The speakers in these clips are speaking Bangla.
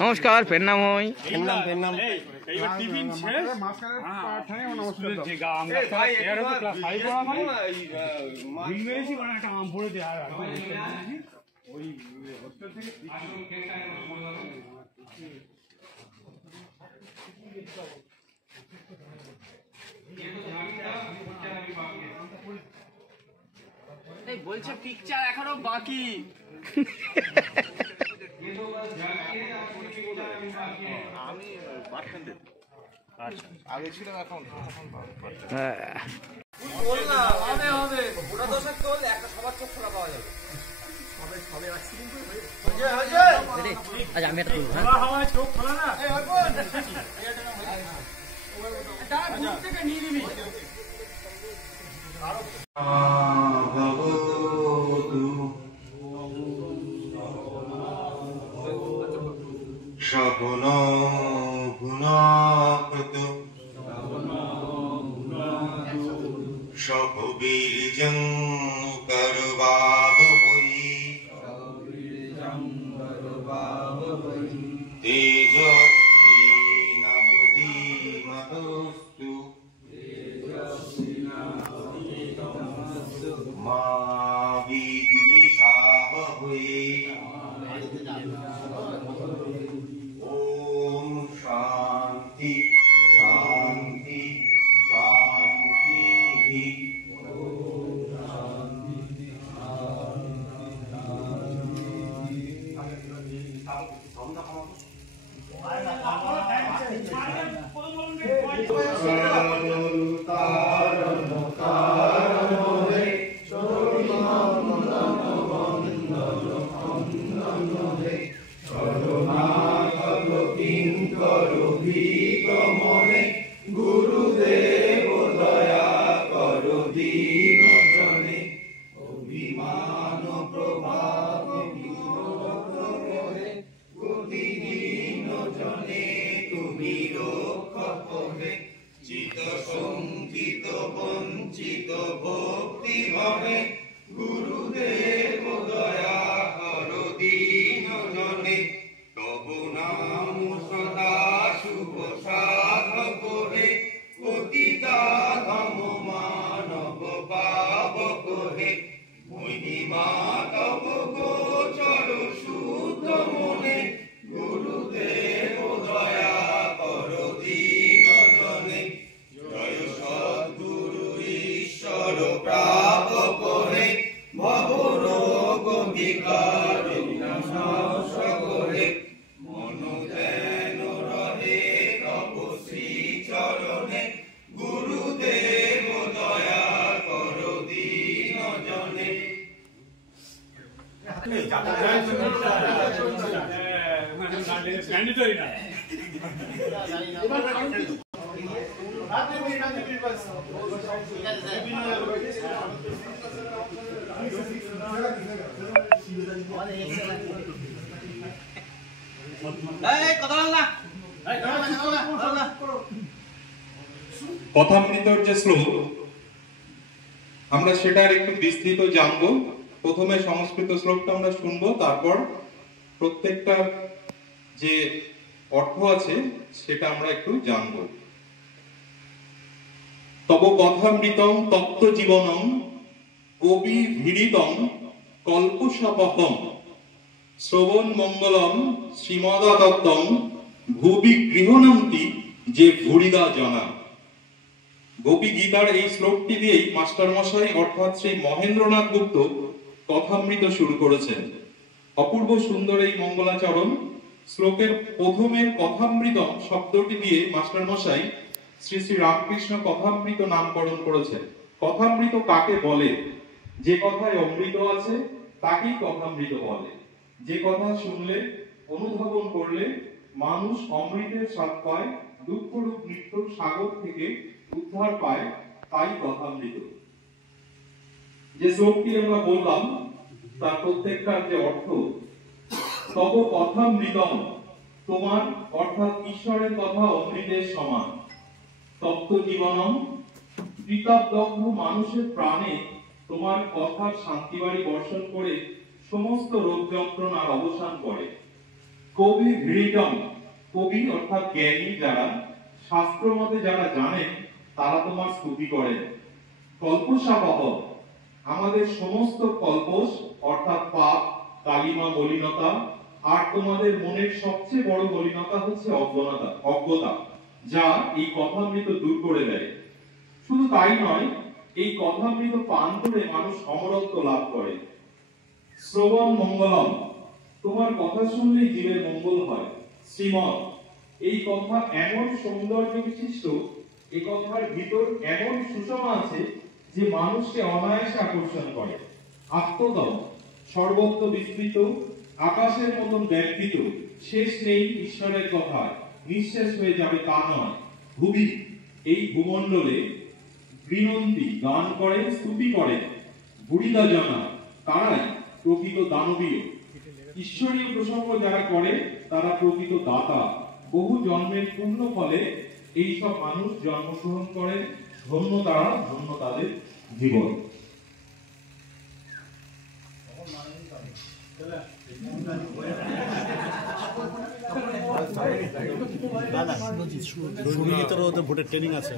নমস্কার, প্রণাম। বলছে পিকচার এখনো বাকি। আমি আগে ছিল এখন আমি একটা চোখ খোলা না নিয়ে নিবি। সকল গুণাকৃত সকবীর্যং করবাবহৈ তেজস্বিনাবধীতমস্তু মা বিদ্বিষাবহৈ। ओम शांति शांति शांति। গুরুদেব দয়া করো দীন জনে, অভিমান প্রভাব প্রতিদিন জনে তুমি রক্ষক হে। চিত শঙ্কিত বঞ্চিত ভক্তি ভাবে, গুরুদেব দয়া করো দীন জনে। তব নাম সদা শুভ সাধক হে, পতিতা ধম মানব পাবক হে। মহিমা তব গোচর শুদ্ধ মনে, গুরুদেব দয়া করো দীন জনে। জয় সদ্গুরু ঈশ্বর প্রাপক হে, ভব রোগ বিকার বিনাশ করে। মন ধ্যান রহে তব শ্রী চরণে, গুরুদেব দয়া করো দীন জনে। কথামৃতর যে শ্লোক, আমরা সেটার একটু বিস্তৃত জানবো। প্রথমে সংস্কৃত শ্লোকটা আমরা শুনবো, তারপর প্রত্যেকটা যে অর্থ আছে সেটা আমরা একটু জানবো। তব কথামৃতং তপ্ত জীবনং কবি ভিড়িতং কল্পশাপহং শ্রবণ মঙ্গলম শ্রীমদাদত্তং ভুবি গৃহণন্তি যে ভুরিদা জনা। গোপী গীতার এই শ্লোকটি দিয়েই মাস্টার মশাই অর্থাৎ শ্রী মহেন্দ্রনাথ গুপ্ত কথামৃত শুরু করেছেন। অপূর্ব সুন্দর এই মঙ্গলাচরণ শ্লোকের প্রথমের কথামৃতম শব্দটি দিয়ে মাস্টার মশাই শ্রী শ্রী রামকৃষ্ণ কথামৃত নামকরণ করেছেন। কথামৃত কাকে বলে? যে কথায় অমৃত আছে তাকেই কথামৃত বলে। যে কথা শুনলে অনুধাবন করলে মানুষ অমৃতের স্বাদ পায়, দুঃখরূপ মৃত্যুর সাগর থেকে উদ্ধার পায়, তাই কথামৃত। যে শ্লোকটি আমরা বললাম তার প্রত্যেকটার যে অর্থ, তব কথামৃতম, তোমার অর্থাৎ ঈশ্বরের কথা অমৃতের সমান। তপ্ত জীবনম, কৃতাবদগ্ধ মানুষের প্রাণে তোমার কথার শান্তিবাড়ি বর্ষণ করে সমস্ত রোগ যন্ত্রণার অবসান করে। কবি ভিড়িতম, কবি অর্থাৎ জ্ঞানী যারা, শাস্ত্র মতে যারা জানেন তারা তোমার স্তুতি করেন। কল্পসাবহ, আমাদের সমস্ত কল্পস অর্থাৎ পাপ, কালিমা, মলিনতা, আর তোমাদের মনের সবচেয়ে বড় মলিনতা হচ্ছে অজ্ঞতা, যা এই কথামৃত দূর করে দেয়। শুধু তাই নয়, এই কথামৃত পান করে মানুষ অমরত্ব লাভ করে। শ্রবণ মঙ্গলম, তোমার কথা শুনলেই জীবের মঙ্গল হয়। শ্রীমৎ, এই কথা এমন সৌন্দর্য বিশিষ্ট, এই কথার ভিতর এমন সুষমা আছে যে মানুষকে অনায়াসে আকর্ষণ করে। আত্মদম, সর্বত্র বিস্তৃত, আকাশের মতন ব্যাপৃত, শেষ নেই ঈশ্বরের কথা, নিঃশেষ হয়ে যাবে তা নয়। ভুবি, এই ভূমণ্ডলে, গৃণন্তি, গান করে, স্তুতি করে। বুড়িদা জানা, তারাই প্রকৃত দানবীয়। ঈশ্বরীয় প্রসঙ্গ যারা করে তারা প্রকৃত দাতা। বহু জন্মের পূর্ণ ফলে এই সব মানুষ জন্মগ্রহণ করেন। ধন্য তারা, ধন্য তাদের জীবন। ভোটের ট্রেনিং আছে।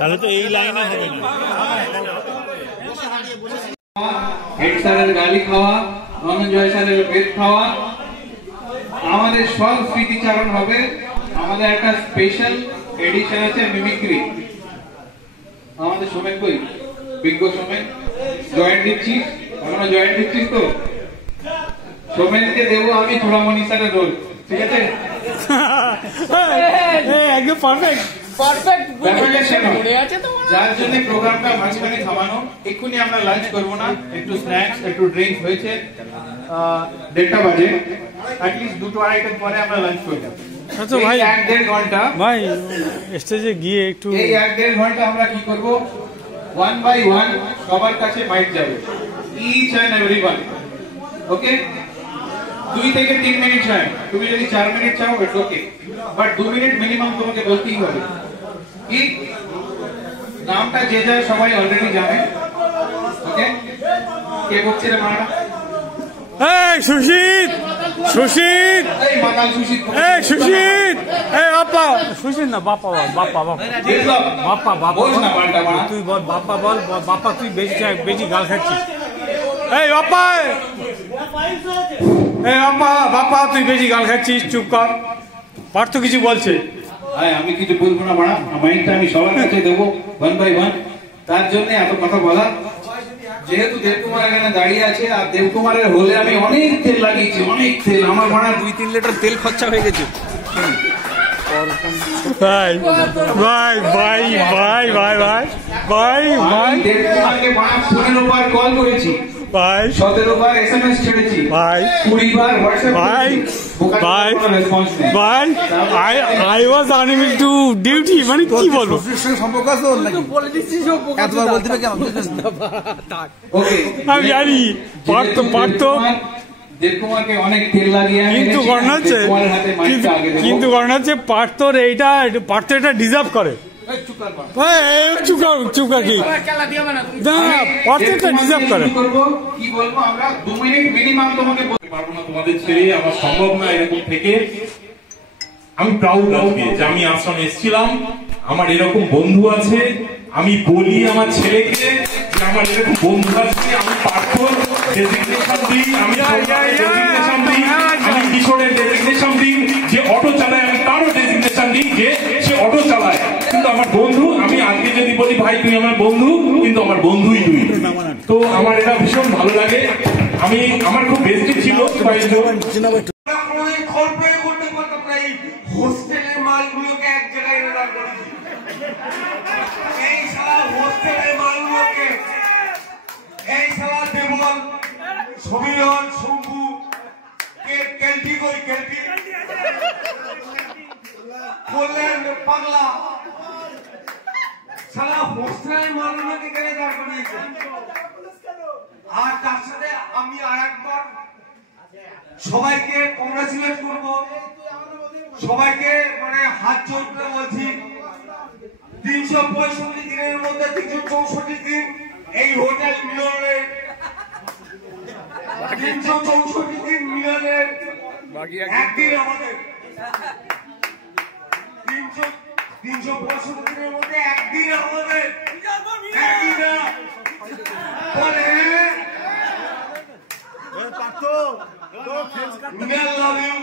তাহলে তো এই লাইনে হবে না। হেড স্যারের গালি খাওয়া, ধনঞ্জয় স্যারের বেদ খাওয়া, আমাদের সব স্মৃতিচারণ হবে। আমাদের একটা স্পেশাল এডিশন আছে মিমিক্রি। আমাদের সোমেন কই, বিজ্ঞ সোমেন, জয়েন্ট দিচ্ছিস? এখনো জয়েন্ট দিচ্ছিস তো? সোমেনকে দেবো আমি চূড়ামণি স্যারের রোল, ঠিক আছে? একদম পারফেক্ট। যার জন্য প্রোগ্রামটা মাঝখানে থামানো। এক্ষুনি আমরা লাঞ্চ করবো না, একটু স্ন্যাক্স, একটু ড্রিঙ্ক হয়েছে। 1:30 বাজে, অ্যাটলিস্ট 2-2.5 পরে আমরা লাঞ্চ করবো। আচ্ছা ভাই, 1-1.5 ঘন্টা ভাই স্টেজে গিয়ে একটু এই 1-1.5 ঘন্টা আমরা কি করব? 1 by 1 সবার কাছে মাইক যাবে, ইচ এন্ড এভরিওয়ান। ওকে, 2 থেকে 3 মিনিট চাই। তুমি যদি 4 মিনিট চাও it's okay, but 2 minute minimum তোমাকে বলতেই হবে। কি নামটা যে যায় সবাই অলরেডি জানে। ওকে, কে বলছে রে মারা? এই সুশীত, সুশীত, এই মাতাল সুশীত, এই সুশীত, এই বাপ্পা, সুশীত না বাপ্পা বল, বাপ্পা বাপ্পা বাপ্পা বাপ্পা বল না পাল্টা মারা। তুই বল বাপ্পা বল, বাপ্পা তুই বেশি গাল খাচ্ছিস। এই বাপ্পা, এই বাপ্পা, বাপ্পা তুই বেশি গাল খাচ্ছিস, চুপ কর। পার্থ কিছু বলছে। আমি কিছু বলবো না মারা, মাইকটা আমি সবার কাছে দেবো 1 by 1। তার জন্য এত কথা বলা। যেহেতু দেবকুমার এখানে দাঁড়িয়ে আছে, আর দেবকুমারের হলে আমি অনেক তেল লাগিয়েছি, অনেক তেল। আমার মারা 2-3 লিটার তেল খরচা হয়ে গেছে। ভাই ভাই ভাই ভাই ভাই ভাই ভাই ভাই দেবকুমারকে 15 বার কল করেছি, ভাই 17 বার SMS ছেড়েছি, ভাই 20 বার WhatsApp ভাই ভাই ভাই। ভাই I was unable to duty, মানে কি বলবো? সম্পর্ক আছে ওর নাকি? এতবার বলতে হবে কেন? ওকে, আমি জানি পার্থ দেবকুমারকে অনেক তেল লাগিয়ে কিন্তু ঘটনা হচ্ছে, কিন্তু ঘটনা হচ্ছে পার্থর এটা ডিজার্ভ করে। চুপকা কি না, পার্থ এটা ডিজার্ভ করে। কি বলবো আমরা 2 মিনিট মিনিমাম তোমাকে বলতে পারবো না, তোমাদের ছেড়ে আমার সম্ভব না এরকম থেকে। আমি প্রাউড আজকে যে আমি আশ্রমে এসেছিলাম, আমার এরকম বন্ধু আছে। আমি বলি আমার ছেলেকে যে আমার এরকম বন্ধু আছে। আমি পার্থ ডেজিগনেশন দিই, আমি ডেজিগনেশন দিই, আমি কিশোরের ডেজিগনেশন দিই। যে অটো চালায় আমি তারও ডেজিগনেশন দিই যে সে অটো চালায়, কিন্তু আমার বন্ধু। আমি আজকে যদি বলি ভাই তুই আমার বন্ধু, কিন্তু আমার বন্ধুই তুই। তো আমার এটা ভীষণ ভালো লাগে। আমার খুব বেস্টি ছিল হোস্টেলের মালগুলোকে এক জায়গায় এনে দাঁড় করেছি। এই সারা হোস্টেলের মালগুলোকে, এই সারা দেবল, সমীরন, শম্ভু, কেলটি কই কেলটি, কল্যাণ, পাগলা, সারা হোস্টেলের মালগুলোকে এখানে দাঁড় করিয়েছে। আর তার সাথে আমি আরেকবার সবাইকে কংগ্রাচুলেট করব, সবাইকে মানে হাত জোর করে বলছি 365 দিনের মধ্যে 364 দিন এই হোটেল মিলনের 364 দিন মিলনের একদিন আমাদের 365 দিনের মধ্যে একদিন আমাদের বলে Minal love you.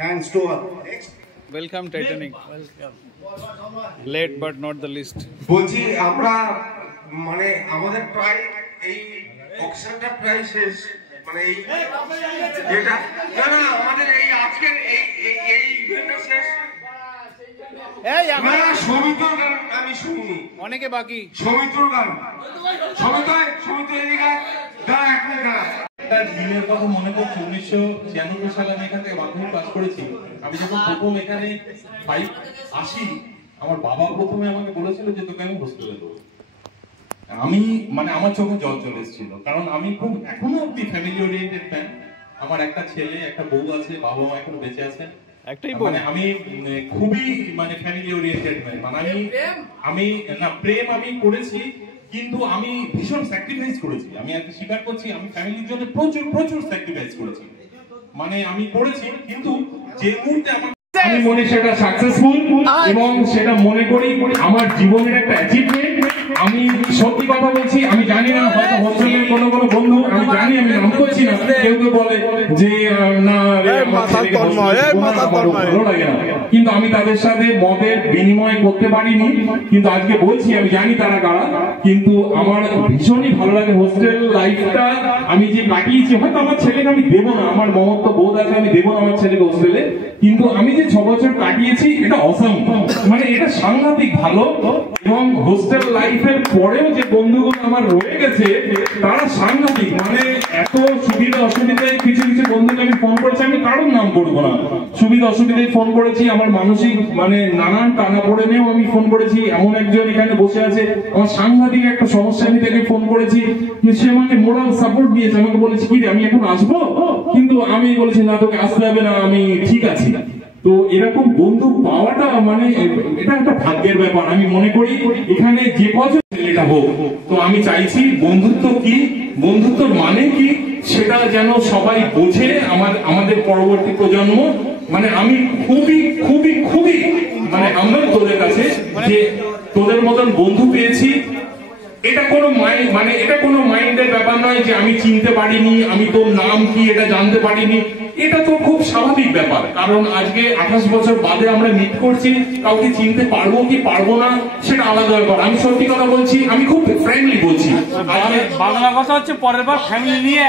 Thanks to all. Welcome Titanic. Late but not the least. বলছি আমরা মানে আমাদের প্রায় এই অক্সিজেনটা প্রায় শেষ, মানে এই এটা না আমাদের এই আজকের এই ইভেন্টটা শেষ। সৌমিত্র গান আমি শুনিনি, অনেকে বাকি সৌমিত্র গান সৌমিত্র এদিকে দাঁড়া এক মিনিট দাঁড়া। দিনের কথা মনে পড়ছে 1996 সালে আমি এখান থেকে মাধ্যমিক পাস করেছি। আমি যখন প্রথম এখানে আসি, আমার বাবা প্রথমে আমাকে বলেছিল যে তোকে আমি হোস্টেলে দেবো। আমি মানে আমার চোখে জল চলে এসেছিল, কারণ আমি খুব এখনো অব্দি ফ্যামিলি ওরিয়েন্টেড ম্যান। আমার একটা ছেলে একটা বউ আছে, বাবা মা এখনো বেঁচে আছেন। মানে আমি খুবই মানে ফ্যামিলি ওরিয়েন্টেড ম্যান। মানে আমি না প্রেম আমি করেছি, কিন্তু আমি ভীষণ স্যাক্রিফাইস করেছি। আমি আজকে স্বীকার করছি, আমি ফ্যামিলির জন্য প্রচুর স্যাক্রিফাইস করেছি। মানে আমি করেছি, কিন্তু যে মুহূর্তে আমি মনে সেটা সাকসেসফুল এবং সেটা মনে করি আমার জীবনের একটা অ্যাচিভমেন্ট। আমি সত্যি কথা বলছি, আমি জানি না হয়তো হোস্টেলের কোনো বন্ধু, আমি জানি আমি নাম করছি না, কেউ বলে যে না ভালো লাগে না, কিন্তু আমি তাদের সাথে মতের বিনিময় করতে পারিনি। কিন্তু আজকে বলছি আমি জানি তারা কারা, কিন্তু আমার ভীষণই ভালো লাগে হোস্টেল লাইফটা আমি যে কাটিয়েছি। হয়তো আমার ছেলেকে আমি দেবো না, আমার মমত্ব বোধ আছে, আমি দেবো না আমার ছেলেকে হোস্টেলে, কিন্তু আমি যে 6 বছর কাটিয়েছি এটা অসম, মানে এটা সাংঘাতিক ভালো। এবং হোস্টেল লাইফের পরেও যে বন্ধুগুলো আমার রয়ে গেছে তারা সাংঘাতিক, মানে এত সুবিধা অসুবিধায় কিছু বন্ধুকে আমি ফোন করেছি, আমি কারোর নাম করবো না, সুবিধা অসুবিধায় ফোন করেছি। আমার মানসিক মানে নানান টানা পড়ে নিয়েও আমি ফোন করেছি। এমন একজন এখানে বসে আছে, আমার সাংঘাতিক একটা সমস্যা নিয়ে তাকে ফোন করেছি, সে আমাকে মোরাল সাপোর্ট দিয়েছে। আমাকে বলেছে কি রে আমি এখন আসবো, কিন্তু আমি বলেছি না তোকে আসতে হবে না, আমি ঠিক আছি। তো এরকম বন্ধু পাওয়াটা মানে এটা একটা ভাগ্যের ব্যাপার। আমি মনে করি এখানে যে কজন এটা হোক, তো আমি চাইছি বন্ধুত্ব কি, বন্ধুত্বর মানে কি সেটা যেন সবাই বোঝে, আমাদের পরবর্তী প্রজন্ম। মানে আমি খুবই মানে আমরা তোদের কাছে যে তোদের মতন বন্ধু পেয়েছি। এটা কোনো মানে এটা কোনো মাইন্ডের ব্যাপার নয় যে আমি চিনতে পারিনি, আমি তোর নাম কি এটা জানতে পারিনি। এটা তো খুব স্বাভাবিক ব্যাপার, কারণ আজকে 28 বছর বাদে আমরা মিট করছি, কাউকে চিনতে পারবো কি পারবো না সেটা আলাদা ব্যাপার। আমি সত্যি কথা বলছি, আমি খুব ফ্রেন্ডলি বলছি। বাংলা কথা হচ্ছে পরের বার ফ্যামিলি নিয়ে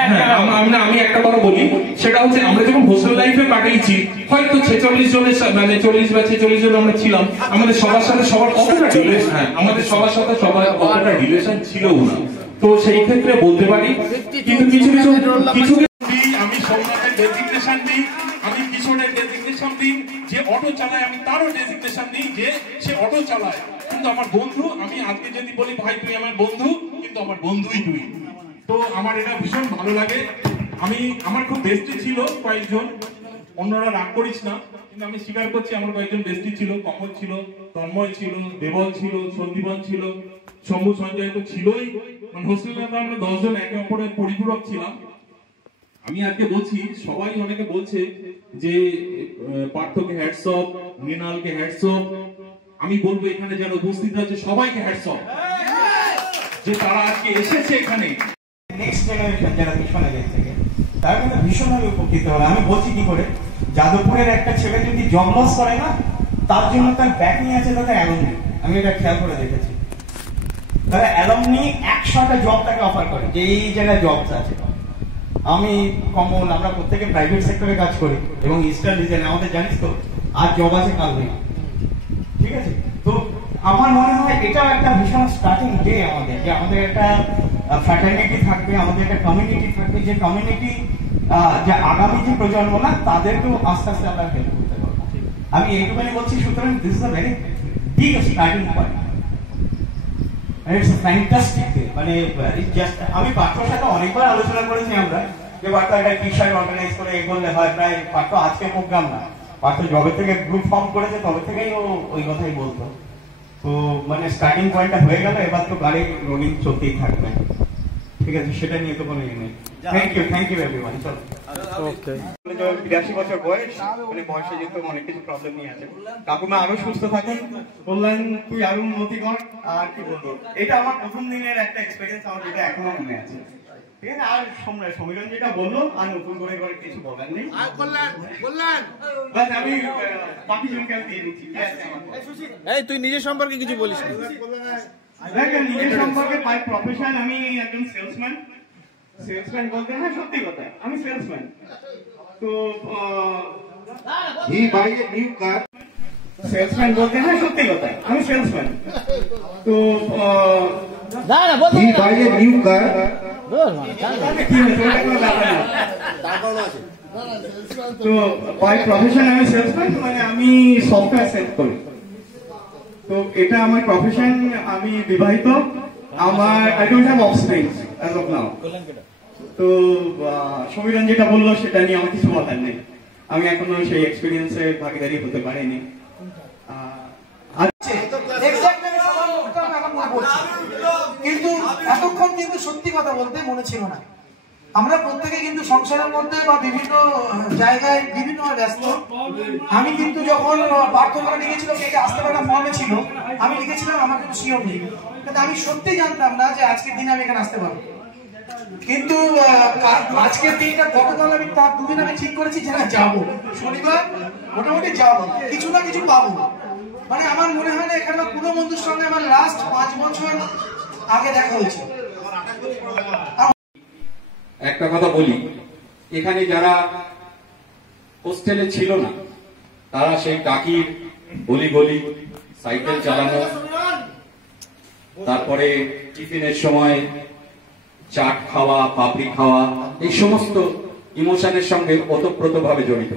আমি একটা কথা বলি, সেটা হচ্ছে আমরা যখন হোস্টেল লাইফে কাটিয়েছি হয়তো 46 জনের মানে 40 বা 46 জন আমরা ছিলাম, আমাদের সবার সাথে সবার কতটা রিলেশন, আমাদের সবার সাথে সবার কতটা রিলেশন ছিল না। তো সেই ক্ষেত্রে বলতে পারি, কিন্তু কিছু আমি সোমনাথের ডেজিগনেশন দিই, আমি কিশোরের ডেজিগনেশন দিই, যে অটো চালায় আমি তারও ডেজিগনেশন দিই যে সে অটো চালায়, কিন্তু আমার বন্ধু। আমি আজকে যদি বলি ভাই তুই আমার বন্ধু, কিন্তু আমার বন্ধুই তুই। তো আমার এটা ভীষণ ভালো লাগে। আমার খুব বেস্টি ছিল কয়েকজন, অন্যরা রাগ করিস না, কিন্তু আমি স্বীকার করছি আমার কয়েকজন বেস্টি ছিল। কমল ছিল, তন্ময় ছিল, দেবল ছিল, সন্দীপন ছিল, শম্ভু সঞ্জয় তো ছিলই। মানে হোস্টেলে আমরা 10 জন একে অপরের পরিপূরক ছিলাম। আমি আজকে বলছি, সবাই অনেকে বলছে যে পার্থকে হ্যাটস অফ, মৃণালকে হ্যাটস অফ। আমি বলবো এখানে যারা উপস্থিত আছে সবাইকে হ্যাটস অফ, যে তারা আজকে এসেছে এখানে। নেক্সট জেনারেশন যারা পিছনে থেকে তারা কিন্তু ভীষণভাবে উপকৃত হবে। আমি বলছি কি করে, যাদবপুরের একটা ছেলে যদি জব লস করে না, তার জন্য তার ব্যাক নিয়ে আছে তাদের অ্যালমনি। আমি এটা খেয়াল করে দেখেছি, তারা অ্যালমনি 100টা জব তাকে অফার করে যে এই জায়গায় জবস আছে। আমি কমল আমরা প্রত্যেকে প্রাইভেট সেক্টরে কাজ করি এবং ইস্টার্ন রিজনে আমাদের জানিস তো আজ জব আছে কাল নেই, ঠিক আছে। তো আমার মনে হয় এটাও একটা ভীষণ স্টার্টিং ডে আমাদের, যে আমাদের একটা ফ্র্যাটার্নিটি থাকবে, আমাদের একটা কমিউনিটি থাকবে, যে কমিউনিটি যে আগামী যে প্রজন্ম না তাদেরকেও আস্তে আস্তে আমরা হেল্প করতে পারবো। আমি এইটুখানি বলছি, সুতরাং this is a very big starting point. It's fantastic day. মানে আমি পাঠ্যর সাথে অনেকবার আলোচনা করেছি আমরা যে পাঠ্য একটা টি শার্ট অর্গানাইজ করে এগোলে হয়, প্রায় পাঠ্য আজকে প্রোগ্রাম না, পাঠ্য যবে থেকে গ্রুপ ফর্ম করেছে তবে থেকেই ও ওই কথাই বলতো। তো মানে স্টার্টিং পয়েন্টটা হয়ে গেল, এবার তো গাড়ি রোলিং চলতেই থাকবে। ঠিক আছে, সেটা নিয়ে তো কোনো ইয়ে নেই। Thank you everyone. চলো ওকে। 82 বছর বয়স, মানে বয়সে যেহেতু অনেক কিছু প্রবলেম নিয়ে আছে, কাকুমা আরো সুস্থ থাকেন, বললেন তুই আরো উন্নতি কর। আর কি বলবো, এটা আমার প্রথম দিনের একটা এক্সপেরিয়েন্স, আমার যেটা এখনো মনে আছে। ঠিক আছে, আর সমীরণ যেটা বললো আর নতুন করে কিছু বলার নেই, বাস আমি বাকি জনকে দিয়ে দিচ্ছি। এই তুই নিজের সম্পর্কে কিছু বলিস না। দেখেন, নিজের সম্পর্কে বাই প্রফেশন আমি একজন সেলসম্যান। সেলসম্যান বলতে হ্যাঁ সত্যি কথা, আমি সেলসম্যান। তো he buy a new car, salesman বলতে হ্যাঁ সত্যি কথা, আমি সেলসম্যান। তো হি বাই এ নিউ কার, তো বাই প্রফেশন আমি সেলসম্যান, মানে আমি সফটওয়্যার সেল করি। তো এটা আমার প্রফেশন। আমি বিবাহিত, আমার I don't have offspring as of now. তো সমীরণ যেটা বললো সেটা নিয়ে আমার কিছু বলার নেই, আমি এখনো সেই এক্সপিরিয়েন্সে ভাগিদারি হতে পারিনি। কিন্তু এতক্ষণ কিন্তু সত্যি কথা বলতে মনে ছিল না। আমরা প্রত্যেকে কিন্তু সংসারের মধ্যে বা বিভিন্ন জায়গায় বিভিন্ন ব্যস্ত। আমি কিন্তু যখন প্রার্থনা লিখেছিল সেটা আসতে পারা মনে ছিল, আমি লিখেছিলাম আমার কিন্তু শিওর নেই, কিন্তু আমি সত্যি জানতাম না যে আজকের দিনে আমি এখানে আসতে পারবো। কিন্তু আজকের দিনটা গতকাল আমি তার দুদিন আমি ঠিক করেছি যে যাবো, শনিবার মোটামুটি যাবো, কিছু না কিছু পাবো। মানে আমার মনে হয় না এখানে পুরো বন্ধুর সঙ্গে আমার লাস্ট 5 বছর আগে দেখা হয়েছে। একটা কথা বলি, এখানে যারা হোস্টেলে ছিল না তারা সেই কাকির গলি গলি সাইকেল চালানো, তারপরে টিফিনের সময় চাট খাওয়া, পাপড়ি খাওয়া, এই সমস্ত ইমোশনের সঙ্গে ওতপ্রোতভাবে জড়িত।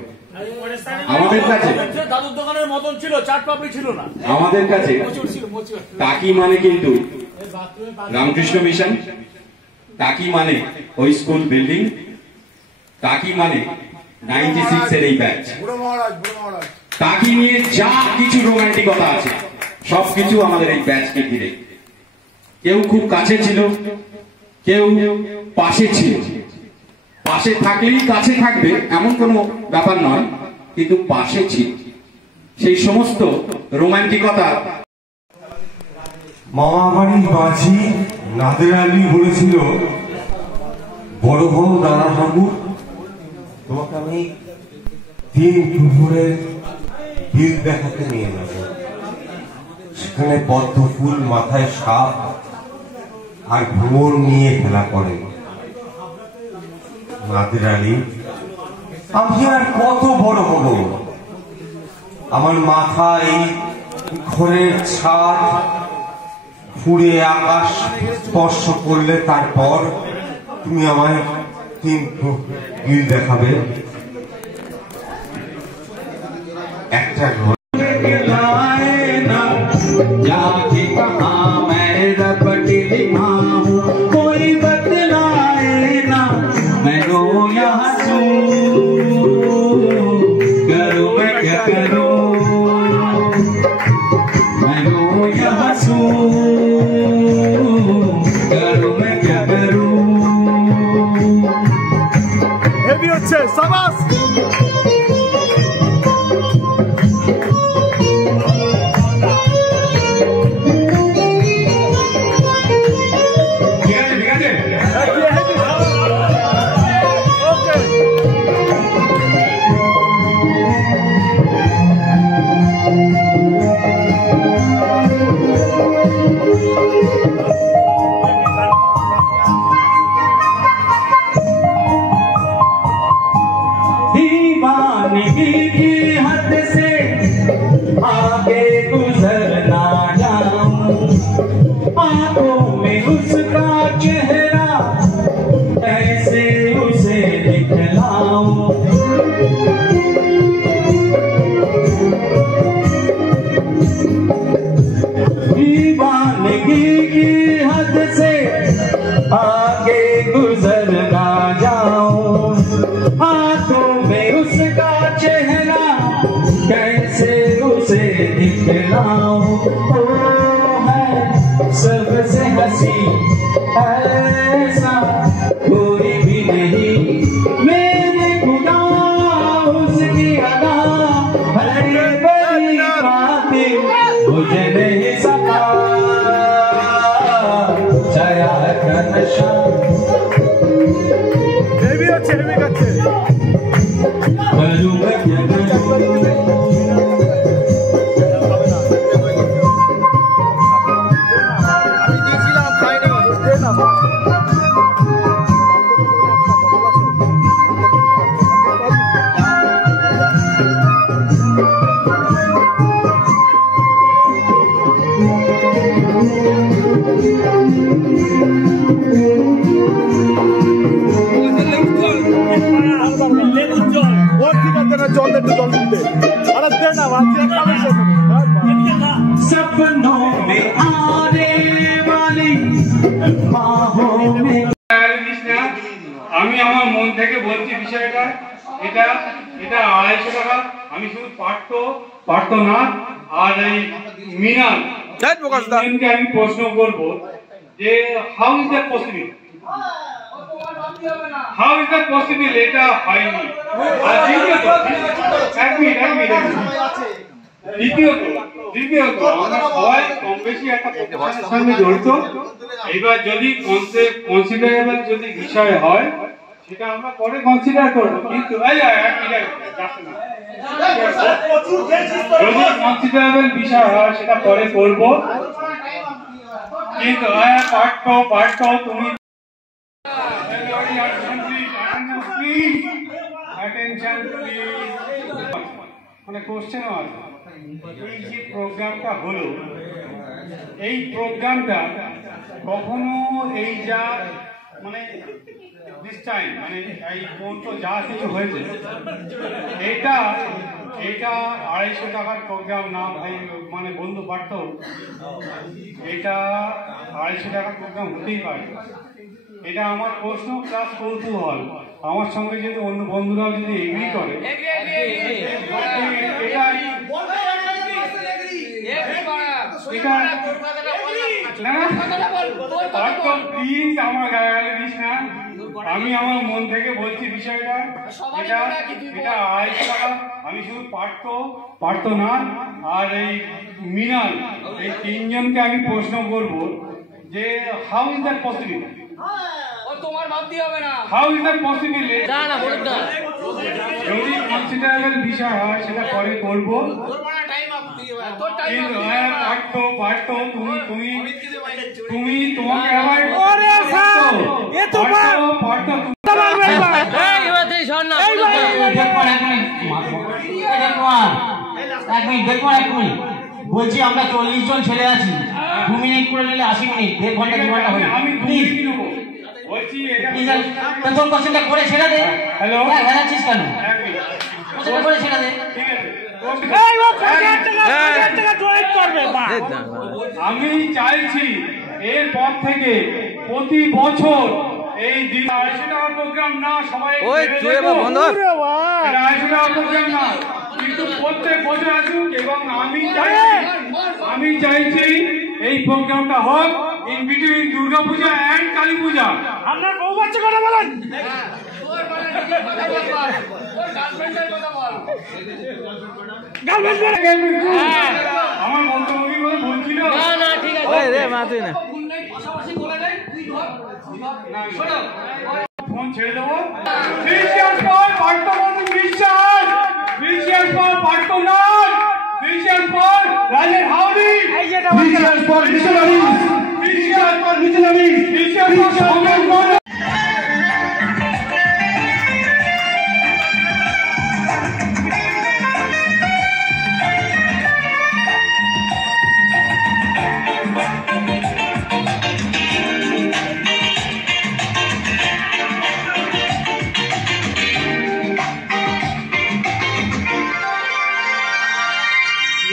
আমাদের কাছে দাদুর দোকানের মতন ছিল, চাট পাপড়ি ছিল না। আমাদের কাছে কাকি মানে কিন্তু রামকৃষ্ণ মিশন, কাকি মানে ওই স্কুল বিল্ডিং, কাকি মানে 96 এর এই ব্যাচ। কাকি নিয়ে যা কিছু রোমান্টিকতা আছে সবকিছু আমাদের এই ব্যাচকে ঘিরে। কেউ খুব কাছে ছিল, কেউ পাশে ছিল। পাশে থাকলেই কাছে থাকবে এমন কোনো ব্যাপার নয়, কিন্তু পাশে ছিল। সেই সমস্ত রোমান্টিকতা মামাবাড়ির বাজি নাদের আলী বলেছিল, বড় বড় দাদা ঠাকুর, তোমাকে আমি 3 দুপুরের বিল দেখাতে নিয়ে যাব। সেখানে পদ্ম ফুল, মাথায় সাপ আর ভ্রমণ নিয়ে খেলা করে। নাদের আলী, আমি আর কত বড় হব? আমার মাথায় ঘরের ছাদ ফুড়ে আকাশ স্পর্শ করলে তারপর তুমি আমায় 3 বিল দেখাবে। একটা ঘর সাবাস। दीवानगी की हद से आगे गुजर ना जाऊं, आंखों में उसका चेहरा कैसे उसे दिखलाऊं। दीवानगी की हंसी ऐसा कोई भी नहीं मेरे खुदा उसकी अदा हर बड़ी खातिर मुझे नहीं सका छाया का नशा करूँ मैं क्या सपनों में आने वाली बाहों में আমি আমার মন থেকে বলছি বিষয়টা এটা 250 টাকা আমি শুধু পারতো না আর এই মিনাল তিনজনকে আমি প্রশ্ন করব যে হাউ ইজ দ্যাট পসিবল এটা হয়নি আর দ্বিতীয়ত আমরা সবাই কম বেশি একটা প্রতিষ্ঠানের সঙ্গে জড়িত এবার যদি কনসিডারেবল যদি বিষয় হয় সেটা আমরা পরে কনসিডার করব কিন্তু যদি কনসিডারেবল বিষয় হয় সেটা পরে করব কিন্তু পার্ট তুমি attention please মানে কোশ্চেন আছে এই যে প্রোগ্রামটা হলো এই প্রোগ্রামটা কখনো এই যা মানে দিস টাইম মানে এই পর্যন্ত যা কিছু হয়েছে এটা 250 টাকার প্রোগ্রাম না ভাই মানে বন্ধু পারত এটা 250 টাকার প্রোগ্রাম হতেই পারে এটা আমার প্রশ্ন প্লাস কৌতূহল আমার সঙ্গে যদি অন্য বন্ধুরাও যদি এগ্রি করে আমার গায়ে গালে দিস না আমি আমার মন থেকে বলছি বিষয়টা এটা 250 টাকা আমি শুধু পারতো না আর এই মিনাল এই তিনজনকে আমি প্রশ্ন করব যে হাউ ইজ দ্যাট পসিবল তোমার ভাবতে হবে না হাউ ইজ দ্যাট পসিবল না বলুন না যদি কনসিডারেবল বিষয় হয় সেটা পরে করব পারতো তুমি তোমাকে আবার বলছি আমরা 40 জন ছেলে আছি 2 মিনিট করে নিলে 80 মিনিট 1 ঘন্টা 2 ঘন্টা হবে আমি 2 মিনিট নেবো বলছি এটা তোর কোশ্চেনটা করে ছেড়ে দে হ্যালো জানাচ্ছিস কেন কোশ্চেনটা করে ছেড়ে দে ঠিক আছে আমি চাইছি এরপর থেকে প্রতি বছর এই 250 টাকার প্রোগ্রাম না সবাই 250 টাকার প্রোগ্রাম না কিন্তু প্রত্যেক বছর আসুক এবং আমি চাইছি এই প্রোগ্রামটা হোক in between Durga Puja and Kali Puja আপনার বউ বাচ্চা কথা বলেন আমার মন্তব্য বলছিল না ঠিক আছে ফোন ছেড়ে দেবো রাজের হাউডি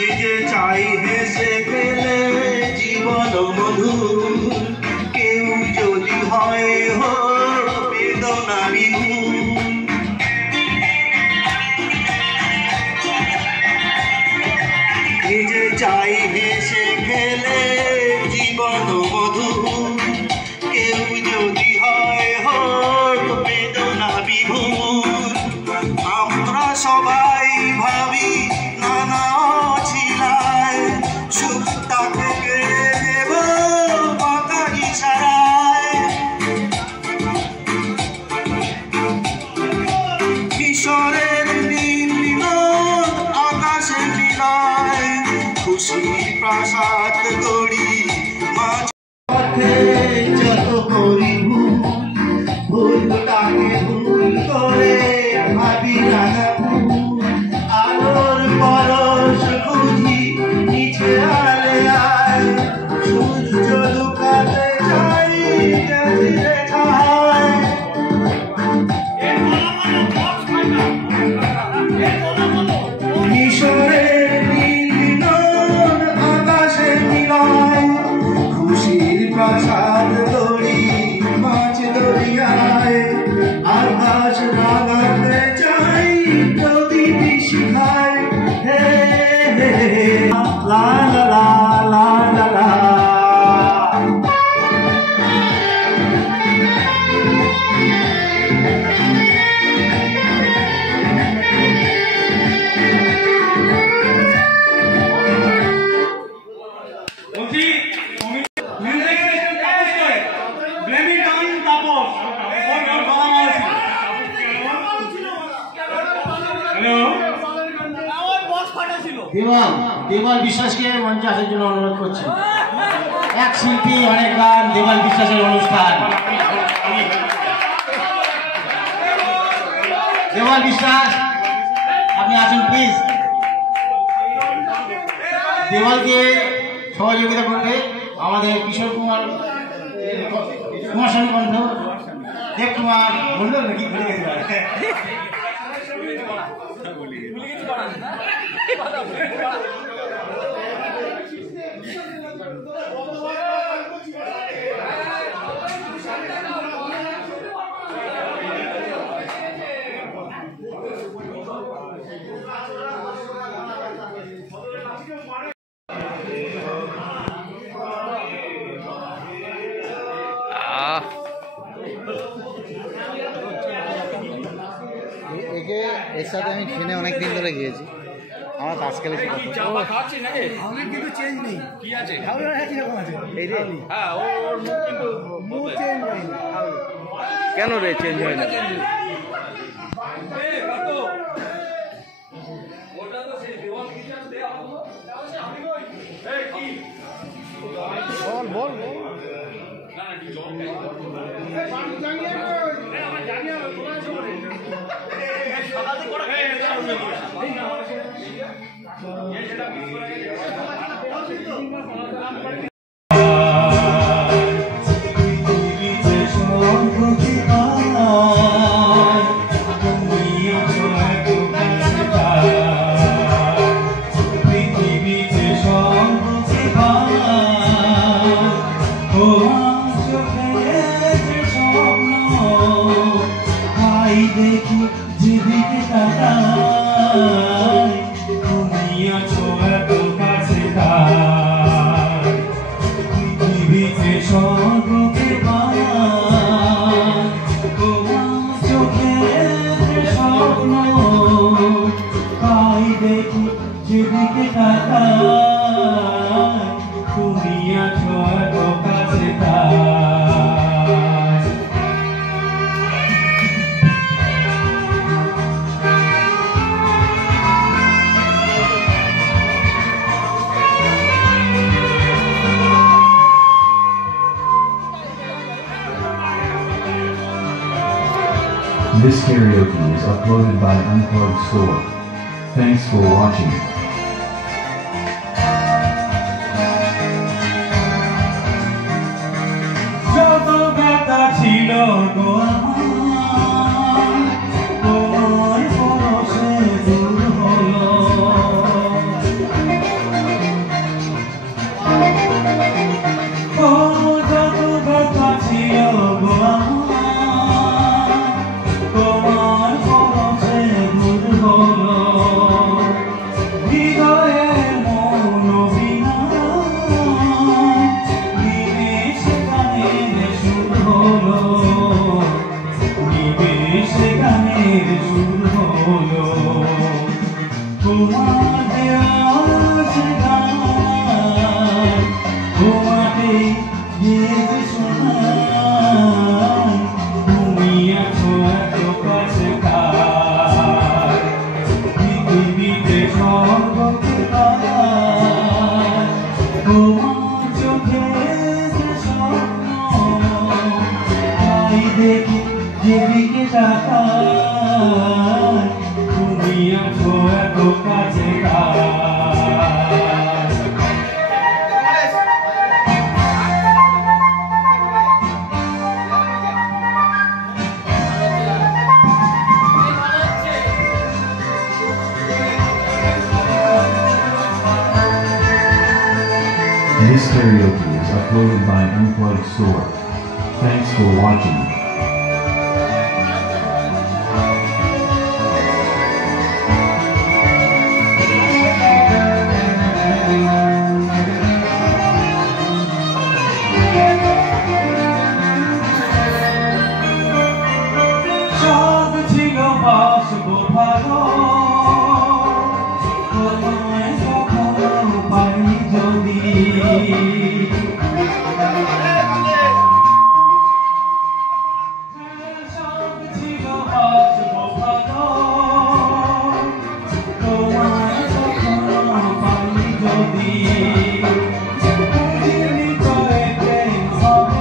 নিজে চাই হেসে ফেলে জীবন মধু কেউ যদি হয় বেদনা বিহু নিজে চাই হেসে ফেলে জীবন মধু করি ভুলটাকে ভুল করে ভাবি না আলোর পরশ খুঁজি নিচে আলে আয় সূর্য লুকাতে চাই রেখায় মিশরের নীল আকাশে মিলায় খুশির প্রাসাদ দড়ি মাছ দরিয়ায় আকাশ রাগাতে চাই প্রতিটি শিখায় হে হে লা লা লা লা লা লা দেওয়াল বিশ্বাসকে মঞ্চে আসার জন্য অনুরোধ করছি। এক শিল্পী অনেক গান, দেওয়াল বিশ্বাসের অনুষ্ঠান। দেওয়াল বিশ্বাস আপনি আসুন প্লিজ। দেওয়ালকে সহযোগিতা করবে আমাদের কিশোর কুমার স্বামী কণ্ঠ, দেব কুমার মন্ডল নাকি ভুলে গেছে। একে এর সাথে আমি ট্রেনে অনেকদিন ধরে গিয়েছি। আমার তাস খেলে কিন্তু চেঞ্জ নেই। কি আছে এই রে হ্যাঁ ওর মুখ কিন্তু চেঞ্জ হয়নি। কেন রে চেঞ্জ হয় না? বল This karaoke is uploaded by Unplugged Store. Thanks for watching. তোমার চোখে স্বপ্ন দেখি যেদিকে তাকাই তুমি আছো এত কাছে This karaoke is uploaded by Unplugged Store. Thanks for watching. সব ছিল বাসব ভালো তোমায় কখনো পাই যদি সব ছিল বাসব ভালো তোমায় কখনো পাই যদি বুঝিনি তো এ প্রেম হবে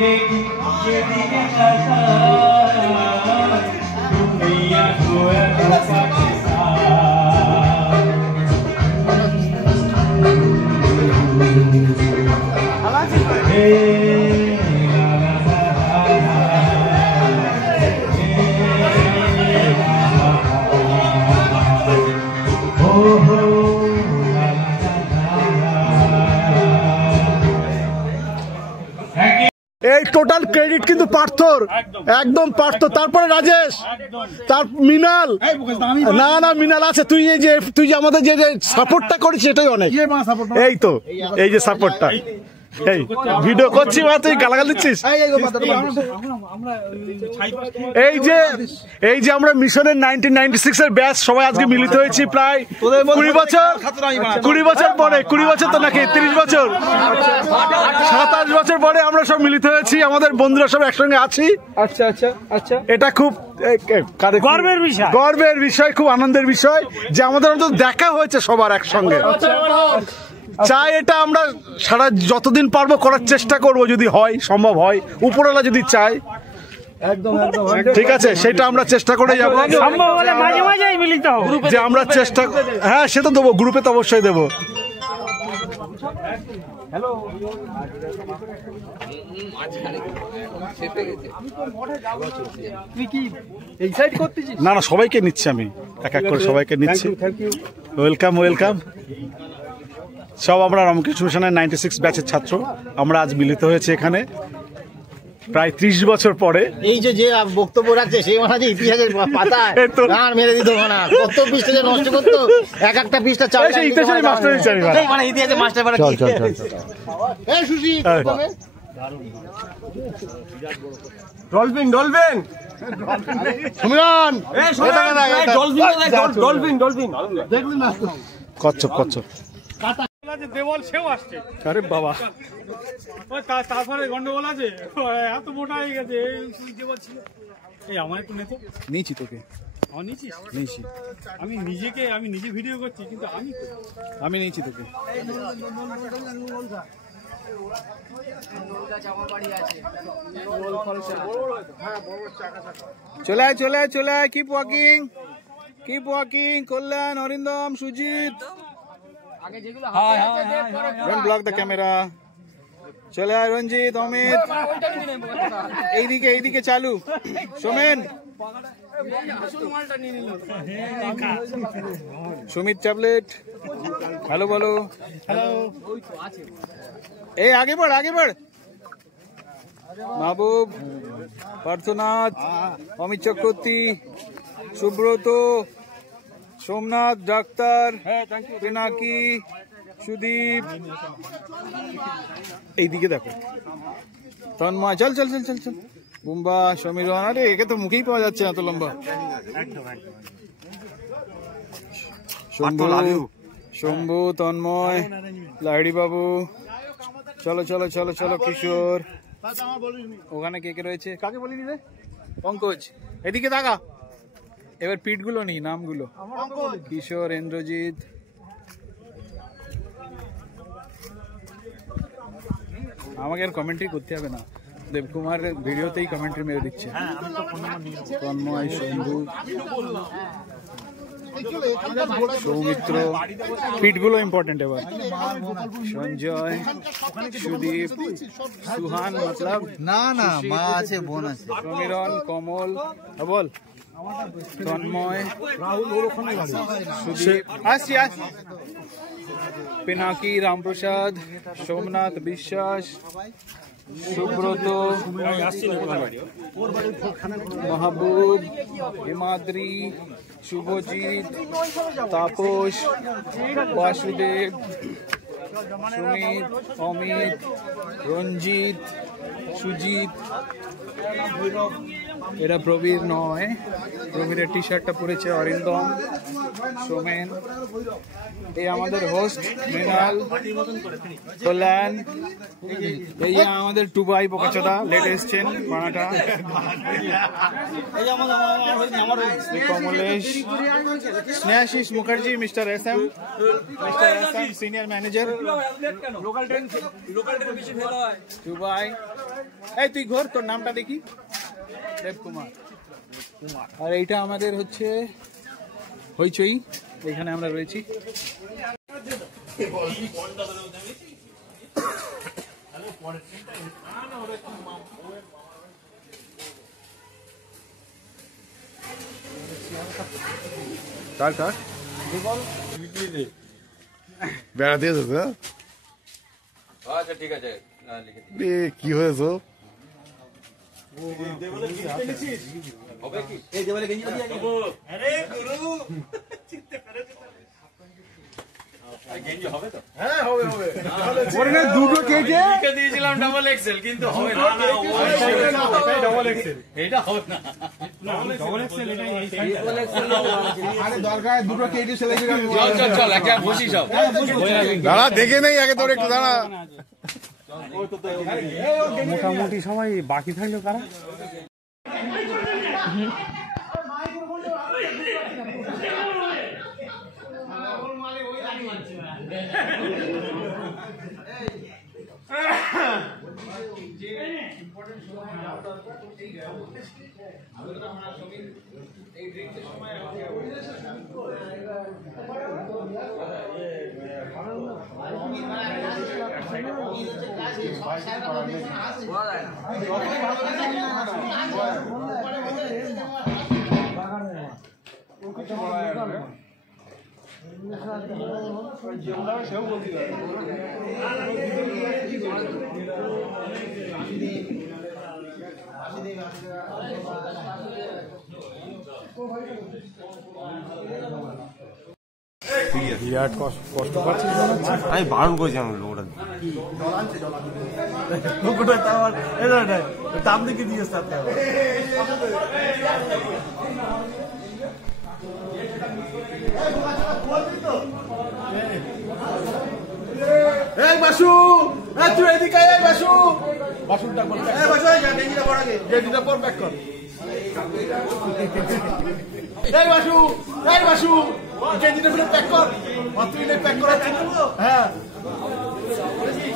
দেখি যেদিকে তুমি আছো এত কাছে এই টোটাল ক্রেডিট কিন্তু পার্থর, একদম পার্থ। তারপরে রাজেশ, তার মিনাল, না না মিনাল আছে। তুই যে আমাদের যে সাপোর্টটা করেছিস সেটাই অনেক। এই তো এই যে সাপোর্টটা, এই ভিডিও করছি বা তুই গালাগাল দিচ্ছিস। এই যে আমরা মিশনের 1996 এর ব্যাচ সবাই আজকে মিলিত হয়েছি প্রায় 20 বছর পরে। 20 বছর তো নাকি 30 বছর, 27 বছর পরে আমরা সব মিলিত হয়েছি। আমাদের বন্ধুরা সব একসঙ্গে আছি। আচ্ছা আচ্ছা আচ্ছা, এটা খুব গর্বের বিষয়, খুব আনন্দের বিষয় যে আমাদের অন্তত দেখা হয়েছে সবার একসঙ্গে। চাই এটা আমরা সারা যতদিন পারবো করার চেষ্টা করব, যদি হয় সম্ভব হয়, উপরওয়ালা যদি চায়। ঠিক আছে, সেটা আমরা চেষ্টা করে যাবো। যে আমরা চেষ্টা, হ্যাঁ সে তো দেবো, গ্রুপে তো অবশ্যই দেবো। না না, সবাইকে নিচ্ছি আমি, এক এক করে সবাইকে নিচ্ছি। Welcome welcome. সব আমরা রামকৃষ্ণ মিশনের 96 ব্যাচের ছাত্র। আমরা আজ মিলিত হয়েছে এখানে প্রায় 30 বছর পরে। এই যে বক্তব্য রাখছে সেই মানে ইতিহাসের পাতায় গান মেরে দিত, মানে কত পৃষ্ঠা যে নষ্ট করতো, এক একটা পৃষ্ঠা চাল ইতিহাসের মাস্টার হিসেবে মানে ইতিহাসের মাস্টার বানা। চল চল চল, এই সুশি ডলফিন ডলফিন সুমিরান, এই ডলফিন ডলফিন দেখলেন না? কচ্ছপ কচ্ছপ দেওয়াল সেও আসছে। আরে বাবা, তারপরে গন্ডগোল আছে, এত মোটা হয়ে গেছে। এই আমার একটু নেতো নিয়েছি তোকে, আমার নিয়েছিস? নিয়েছি আমি নিজে ভিডিও করছি, কিন্তু আমি নিয়েছি তোকে। চলে আয় চলে আয় চলে আয়, keep walking keep walking. Kalyan, Arindam, Sujit, don't block the camera. চলে আয় রঞ্জিত, অমিত, এইদিকে এইদিকে চালু। সোমেন, সুমিত ট্যাবলেট, হ্যালো বলো। হ্যালো, এই আগে बढ़ আগে बढ़। মাহবুব, পার্থনাথ, অমিত চক্রবর্তী, সুব্রত, সোমনাথ, ডাক্তার, পিনাকি, সুদীপ, এইদিকে দেখো, তন্ময়, চল চল চল চল চল, বুম্বা, সমীরন, আরে একে তো মুখেই পাওয়া যাচ্ছে না তো লম্বা, শম্ভু, তন্ময়, লাহিড়ি বাবু, চলো চলো চলো চলো, কিশোর, ওখানে কে কে রয়েছে, কাকে বলিনি রে, পঙ্কজ, এদিকে তাকা, এবার পিঠ গুলো নেই, নামগুলো, কিশোর, ইন্দ্রজিৎ, আমাকে আর কমেন্ট্রি করতে হবে না, দেবকুমার ভিডিওতেই কমেন্ট্রি মেরে দিচ্ছে, তন্ময়, শম্ভু, সৌমিত্র, পিঠগুলো ইম্পর্টেন্ট এবার, সঞ্জয়, সুদীপ, সুহান, মতলব না না, মা আছে, বোন আছে, সমীরন, কমল, বল, তন্ময়, সুদীপ, আসছি আসছি, পিনাকি, রামপ্রসাদ, সোমনাথ বিশ্বাস, সুব্রত, মাহবুব, হিমাদ্রি, শুভজিৎ, তাপস, বাসুদেব, সুমিত, অমিত, রঞ্জিত, সুজিত, এরা প্রবীর নয়, প্রবীরের টি শার্টটা পরেছে অরিন্দম, সোমেন, এই আমাদের হোস্ট মৃণাল, কল্যাণ, এই আমাদের টুবাই পোকাচোদা লেট এসছেন বানাটা, Kamlesh, Snehashis Mukherjee, mister S M senior manager, Tubai, এই তুই ঘোর, তোর নামটা দেখি, দেবকুমার, আর এইটা আমাদের হচ্ছে হইচই, এখানে আমরা রয়েছি। কার কার বেড়াতে এসেছে? আচ্ছা ঠিক আছে, কি হয়েছে? দুটো কেটে দিয়েছিলাম ডাবল এক্সেল, কিন্তু হবে না, ডাবল এক্সেল, এটা হবে না, দরকার দুটো কেটে চলে চল চল চল, একে বসি সব, দাঁড়া দেখে নেই আগে, তোর একটু দাঁড়া, মোটামুটি সবাই বাকি থাকলো কারা? বিরাট কষ্ট পাচ্ছি, আমি বারণ করেছি, আমি লোকটা দাম দেখে দিয়ে এই বাসু, তুই এদিকে আয়, বাসু, বাসুর ডাক বল, এই বাসু, গেঞ্জিটা পর আগে, গেঞ্জিটা পর প্যাক কর, এই বাসু, এই বাসু, গেঞ্জিটা ফিরে প্যাক কর, তুই প্যাক করাচ্ছি, হ্যাঁ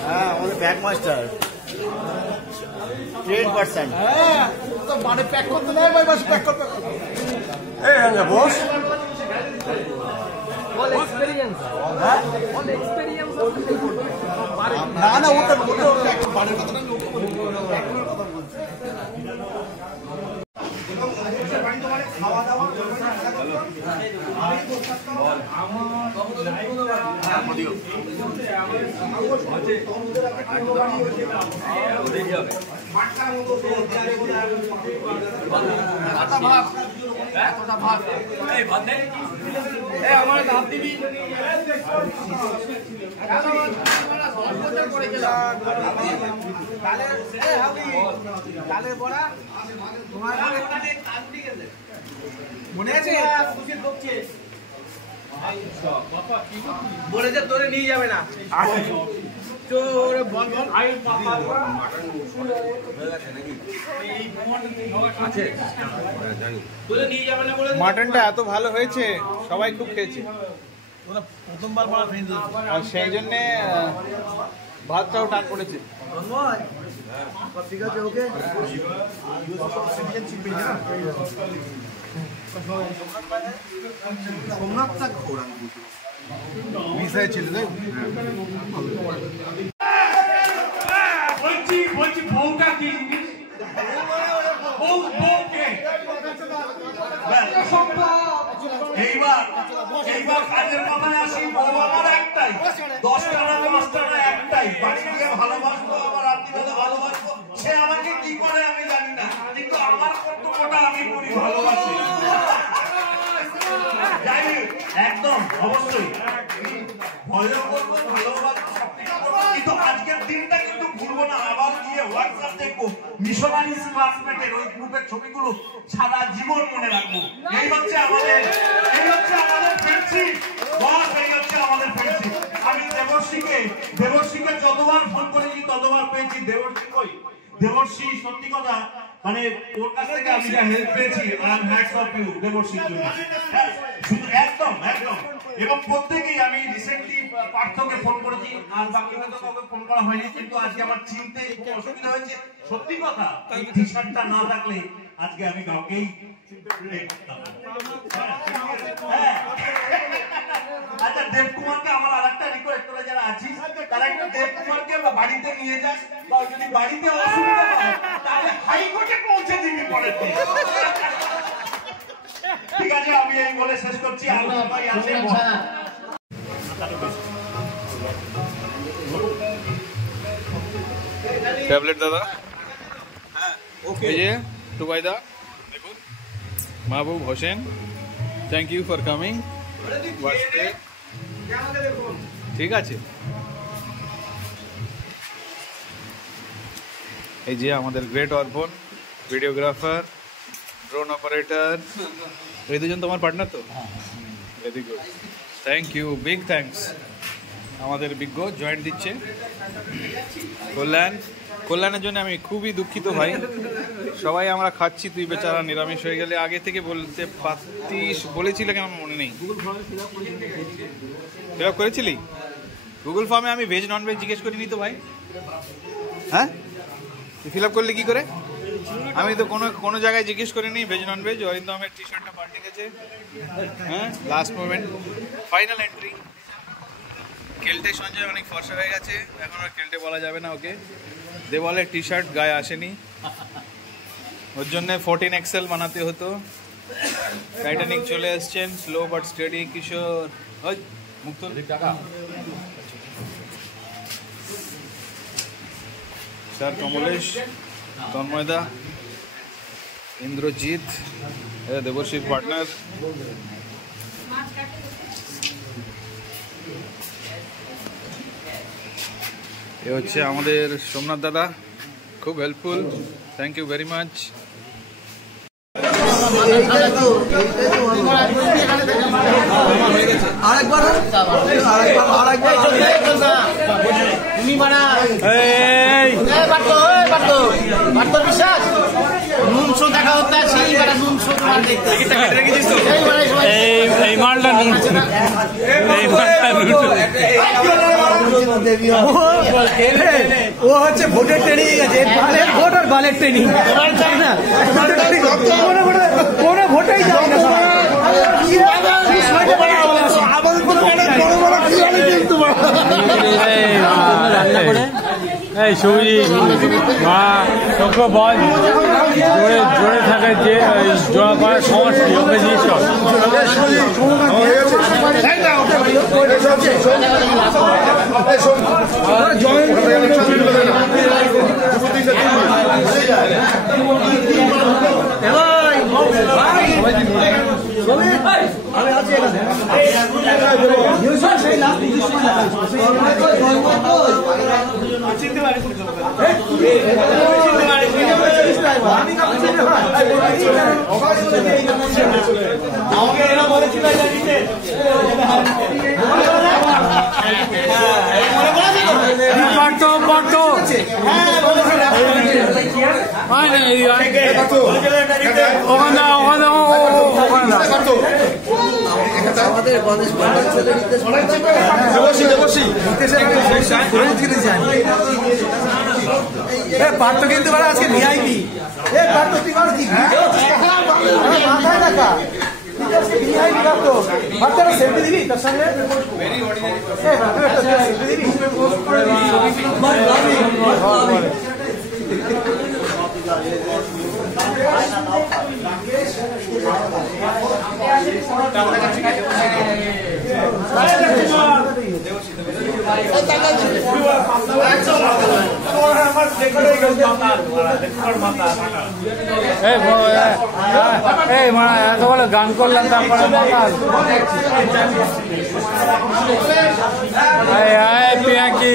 হ্যাঁ, আমাদের ব্যাগ মাস্টার 10%, হ্যাঁ, তো মানে প্যাক করতে নেই ভাই, বাসু প্যাক কর, বস না না, ওটা বাড়ির কথাটা খাওয়া দাওয়া ভাত, এই ভাত নেই। মনে আছে বলেছে তোরে নিয়ে যাবে না মাটনটা এত ভালো হয়েছে, সবাই খুব খেয়েছে আর সেই জন্য ভাতটাও টান পড়েছে। ঠিক আছে ওকে সোমনাথটা ঘোরান মিসাই ছিল বলছি বউটা কি জিনিস? বউকে এইবার কাজের কথায় আসি। বউ আমার একটাই, 10টা একটাই, বাড়ি গিয়ে ভালোবাসবো, আমার রাত্রিবেলা ভালোবাসবো। সে আমাকে কি করে আমি জানি না, কিন্তু আমার কর্তব্যটা আমি করি, ভালোবাসি। জানি একদম অবশ্যই ভয়ও করবো, ভালোবাসবো, সবকিছু করবো, কিন্তু আজকের দিনটা কিন্তু ভুলবো না। আবার গিয়ে হোয়াটসঅ্যাপ দেখবো, মিশনারিজ ক্লাসমেটের ওই গ্রুপের ছবিগুলো সারা জীবন মনে রাখবো। এই হচ্ছে আমাদের ফ্রেন্ডশিপ বস, এই হচ্ছে আমাদের ফ্রেন্ডশিপ। আমি দেবশ্রীকে যতবার ফোন করেছি ততবার পেয়েছি। দেবশ্রী সত্যি কথা, মানে ওর কাছ থেকে আমি যা হেল্প পেয়েছি, I am hats off you দেবশ্রীর জন্য, একদম একদম। এবং প্রত্যেকেই, আমি রিসেন্টলি পার্থকে ফোন করেছি, আর বাকি হয়তো কাউকে ফোন করা হয়নি, কিন্তু আজকে আমার চিনতে একটু অসুবিধা হয়েছে। সত্যি কথা, এই টি শার্টটা না থাকলে আজকে আমি কাউকেই আচ্ছা, দেবকুমারকে আমার আর একটা রিকোয়েস্ট, তোরা যারা আছিস তারা একটু দেবকুমারকে বাড়িতে নিয়ে যাস, বা যদি বাড়িতে অসুবিধা হয় তাহলে হাইকোর্টে পৌঁছে দিবি পরের দিন। ঠিক আছে, আমি এই বলে শেষ করছি। ট্যাবলেট দাদা, এই যে টুবাইদা, দেখুন Mahbub Hossain, thank you for coming. ঠিক আছে, এই যে আমাদের গ্রেট অর্পণ, ভিডিওগ্রাফার, ড্রোন অপারেটর, এই দুজন তোমার পার্টনার তো? Very good, thank you, big thanks. আমাদের বিজ্ঞ জয়েন্ট দিচ্ছে কল্যাণের জন্য আমি খুবই দুঃখিত ভাই। সবাই আমরা খাচ্ছি, তুই বেচারা নিরামিষ হয়ে গেলে। আগে থেকে বলতে পারতিস, বলেছিলে কেন মনে নেই? ফিল আপ করেছিলি গুগল ফর্মে? আমি ভেজ নন ভেজ জিজ্ঞেস করিনি তো ভাই। হ্যাঁ, তুই ফিল আপ করলি কি করে? আমি তো কোনো জায়গায় জিজ্ঞেস করিনি ভেজ নন ভেজ। অরিন্দম আমের টি শার্টটা পাল্টে গেছে। হ্যাঁ, লাস্ট মোমেন্ট, ফাইনাল এন্ট্রি। কেল্টে সঞ্জয় অনেক ফর্সা হয়ে গেছে, এখন আর কেল্টে বলা যাবে না ওকে। দেওয়ালের টি শার্ট গায়ে আসেনি, ওর জন্য 14 XL বানাতে হতো। টাইটানিক চলে এসছেন, স্লো বাট স্টেডি কিশোর। ওই মুক্ত টাকা স্যার, কমলেশ, তন্ময়দা, ইন্দ্রজিৎ, দেবশ্রীর পার্টনার। এ হচ্ছে আমাদের সোমনাথ দাদা, খুব helpful, thank you very much. Biswas নুন শো দেখা হতে আসি, নুন শো এই মালটা ও হচ্ছে ভোটের ট্রেনিং গেছে, ভোট আর বালের ট্রেনিং না, কোনো ভোটেই যায় না। রান্না করে এই সবজি মা তোকে বল, জোরে থাকে যে জোড়া করার সমস্যা, ওকে জিনিস আমি আছি এখানে। আমাকে এরা বলেছিল পার্থ কিন্তু আজকে ভিআইপি পার্থ তুই কি মাথায় দেখা ভিআইপি পার্থ সেলফি দিবি তার সঙ্গে এত বলে গান করলাম তারপরে পিয়াকি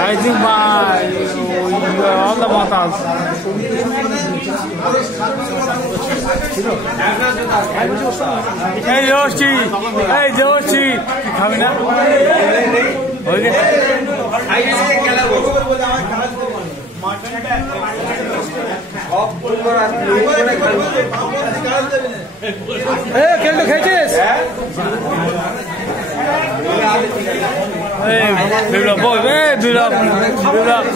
I think all the matas. Hey Joshi, hey Joshi, coming up. Okay. Hey, can you catch this? Hey, build up, boy. Hey, build up, build up.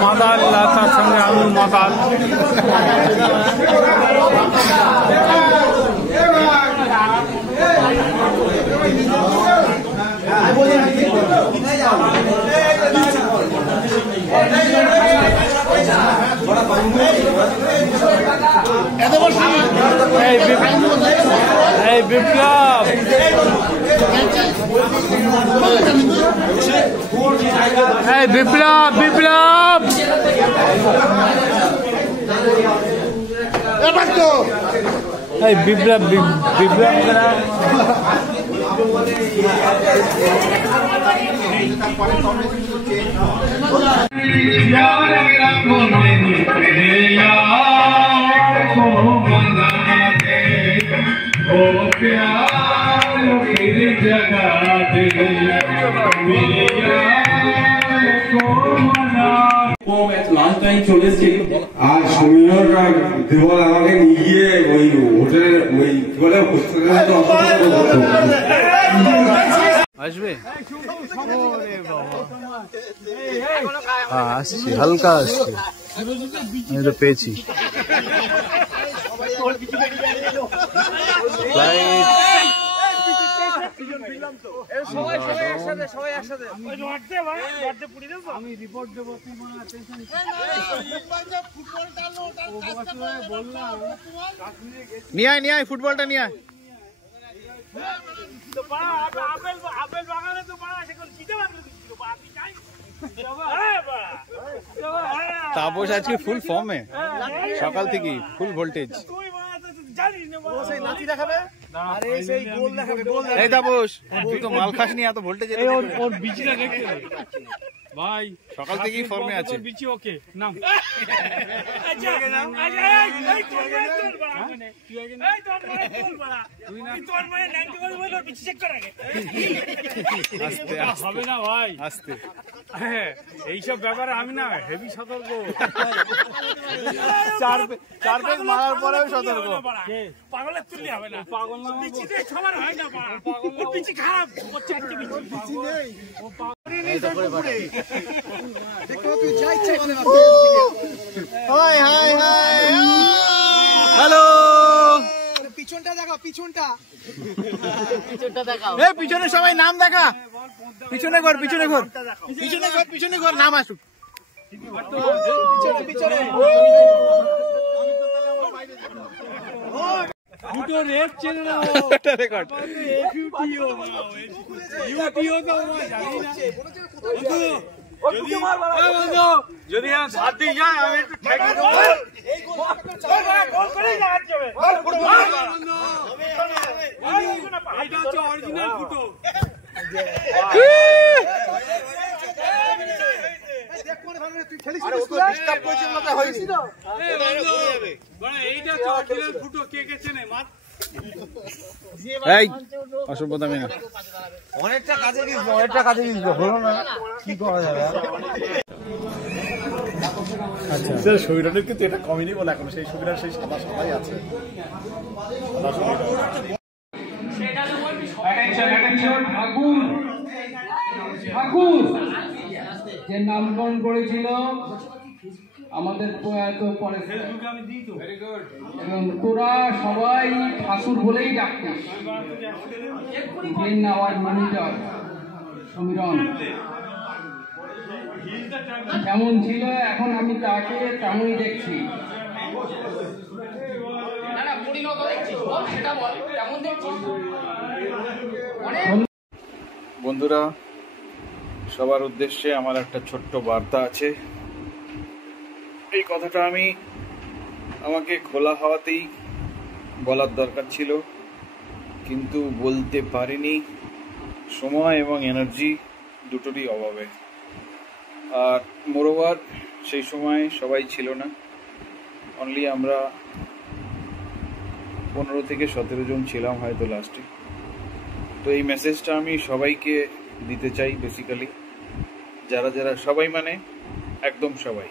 মাতাল তার সঙ্গে আমি মাতাল Hey, Biplab! Hey, Biplab! Biplab! Hey, Biplab! Biplab! यार मेरा कोने मेरे यार को मना दे ओ प्यार फिर जगा दे मेरे यार को मना লাঞ্চ টাইম চলে এসেছে আর সমীর দেওয়াল আমাকে নিয়ে গিয়ে ওই হোটেলের ওই কি বলে আসবে আসছি হালকা আসছি আমি তো পেয়েছি আমি রিপোর্ট দেবো নিয়ে আয় ফুটবলটা নিয়ে আয় তাপস আজকে ফুল ফর্মে সকাল থেকে ফুল ভোল্টেজ এই তাপস তুই তো মাল খাস নি এত ভোল্টেজ ওর বিচিটা দেখতে ভাই সকাল থেকেই ফর্মে আছে বিচি ওকে নাম হবে না ভাই আস্তে এইসব ব্যাপারে আমি না হেভি সতর্ক চার পেজ মারার পরেও সতর্ক পাগলের তুললে হবে না পাগল না সবার হয় না পাগল পিছি খারাপ পিছি নেই ও হ্যালো পিছনটা দেখাও পিছনটা পিছনে সবাই নাম দেখা পিছনে ঘর পিছনে ঘর পিছনে ঘর পিছনে ঘর নাম আসুক পিছনে ফুটো রেট চেনে না এটা রেকর্ড এফইউটিও না ইউটিও তো আমরা জানি না যদি হাত দিয়ে যায় আমি একটু ঠেকে দেবো এই গোল করেই জাহাজ যাবে এটা হচ্ছে অরিজিনাল ফুটো এইটা হচ্ছে অরিজিনাল ফুটো কে কে চেনে মাত এই অসভ্যতা মেয়ে অনেকটা কাজে গিয়েছিল হলো না কি করা যাবে আচ্ছা শরীরের কিন্তু এটা কমেনি বলে এখন সেই সুবিধা সেই সাদা সবাই আছে ঠাকুর যে নামকরণ করেছিল আমাদের প্রয়াত পরে এবং তোরা সবাই ঠাকুর বলেই ডাকতিস আওয়ার মনিটর সমীরণ কেমন ছিল এখন আমি তাকে তেমনই দেখছি বন্ধুরা সবার উদ্দেশ্যে আমার একটা ছোট্ট বার্তা আছে এই কথাটা আমাকে খোলা হওয়াতেই বলার দরকার ছিল কিন্তু বলতে পারিনি সময় এবং এনার্জি দুটোরই অভাবে আর মোরওভার সেই সময় সবাই ছিল না অনলি আমরা 15 থেকে 17 জন ছিলাম হয়তো লাস্টে তো এই মেসেজটা আমি সবাইকে দিতে চাই বেসিক্যালি যারা যারা সবাই মানে একদম সবাই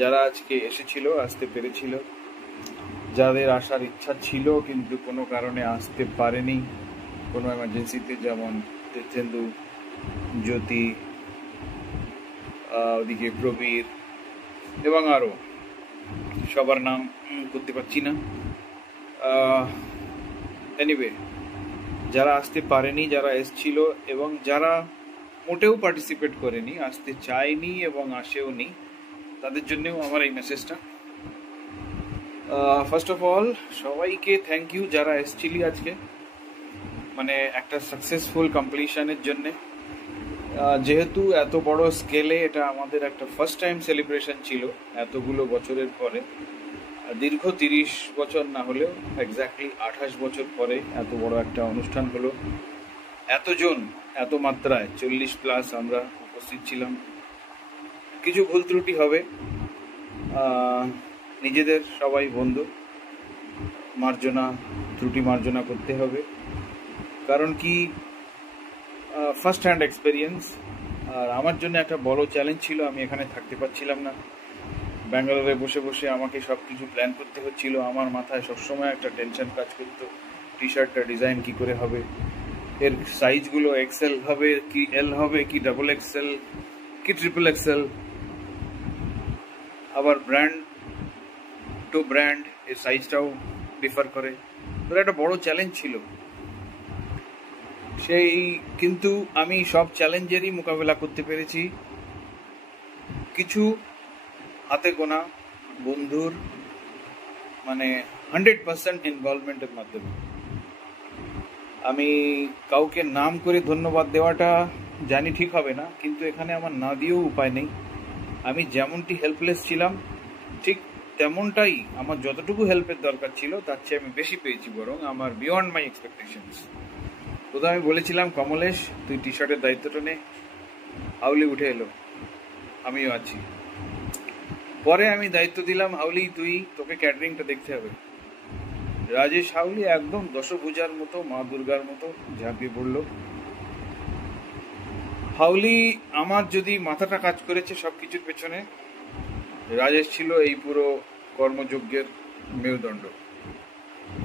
যারা আজকে এসেছিল আসতে পেরেছিল যাদের আসার ইচ্ছা ছিল কিন্তু কোনো কারণে আসতে পারেনি কোনো এমার্জেন্সিতে যেমন তীর্থেন্দু জ্যোতি ওদিকে প্রবীর এবং আরও সবার নাম করতে পারছি না এনিওয়ে যারা আসতে পারেনি যারা এসছিল এবং যারা মোটেও পার্টিসিপেট করেনি আসতে চায়নি এবং আসেও নি তাদের জন্যও আমার এই মেসেজটা ফার্স্ট অফ অল সবাইকে থ্যাংক ইউ যারা এসছিলি আজকে মানে একটা সাকসেসফুল কমপ্লিশনের জন্যে যেহেতু এত বড় স্কেলে এটা আমাদের একটা ফার্স্ট টাইম সেলিব্রেশন ছিল এতগুলো বছরের পরে দীর্ঘ 30 বছর না হলেও এক্স্যাক্টলি 28 বছর পরে এত বড় একটা অনুষ্ঠান হলো এতজন এত মাত্রায় 40+ আমরা উপস্থিত ছিলাম কিছু ভুল ত্রুটি হবে নিজেদের সবাই বন্ধু ত্রুটি মার্জনা করতে হবে কারণ কি ফার্স্ট হ্যান্ড এক্সপেরিয়েন্স আর আমার জন্য একটা বড় চ্যালেঞ্জ ছিল আমি এখানে থাকতে পারছিলাম না ব্যাঙ্গালোরে বসে বসে আমাকে সব কিছু প্ল্যান করতে হচ্ছিল আমার মাথায় সবসময় একটা টেনশন কাজ করতো টি শার্টটা ডিজাইন কি করে হবে এর সাইজগুলো এক্সেল হবে কি এল হবে কি ডাবল এক্সেল কি ট্রিপল এক্সেল আবার ব্র্যান্ড টু ব্র্যান্ড এর সাইজটাও ডিফার করে তো একটা বড় চ্যালেঞ্জ ছিল কিন্তু আমি সব চ্যালেঞ্জেরই মোকাবেলা করতে পেরেছি কিছু হাতে গোনা বন্ধুর মানে 100% ইনভলভমেন্টের মাধ্যমে আমি কাউকে নাম করে ধন্যবাদ দেওয়াটা জানি ঠিক হবে না কিন্তু এখানে আমার না দিয়েও উপায় নেই আমি যেমনটি হেল্পলেস ছিলাম ঠিক তেমনটাই আমার যতটুকু হেল্পের দরকার ছিল তার চেয়ে আমি বেশি পেয়েছি বরং আমার বিয়ন্ড মাই এক্সপেকটেশনস প্রথমে আমি বলেছিলাম কমলেশ তুই টি শার্টের দায়িত্বটা নে হাউলি উঠে এলো আমিও আছি পরে আমি দায়িত্ব দিলাম হাউলি তোকে ক্যাটারিংটা দেখতে হবে রাজেশ হাউলি একদম দশভুজার মতো মা দুর্গার মতো ঝাঁপিয়ে পড়ল হাউলি আমার যদি মাথাটা কাজ করেছে সবকিছুর পেছনে রাজেশ ছিল এই পুরো কর্মযজ্ঞের মেরুদণ্ড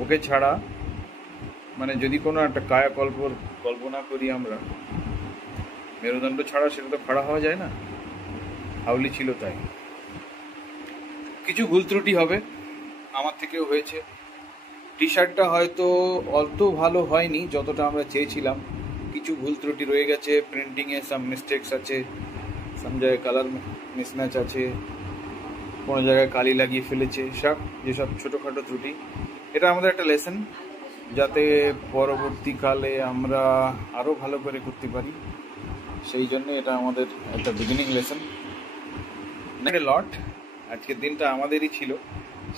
ওকে ছাড়া মানে যদি কোনো একটা কায়াকল্পর কল্পনা করি আমরা মেরুদণ্ড ছাড়া সেটা তো খাড়া হওয়া যায় না হাউলি ছিল তাই কিছু ভুল ত্রুটি হবে আমার থেকেও হয়েছে টি শার্টটা হয়তো অত ভালো হয়নি যতটা আমরা চেয়েছিলাম কিছু ভুল ত্রুটি রয়ে গেছে প্রিন্টিংয়ে সাম মিস্টেকস আছে সাম জায়গায় কালার মিসম্যাচ আছে কোনো জায়গায় কালি লাগিয়ে ফেলেছে যেসব ছোটোখাটো ত্রুটি এটা আমাদের একটা লেসন, যাতে পরবর্তীকালে আমরা আরো ভালো করে করতে পারি, সেই জন্য এটা আমাদের একটা বিগিনিং লেসন। লট আজকের দিনটা আমাদেরই ছিল,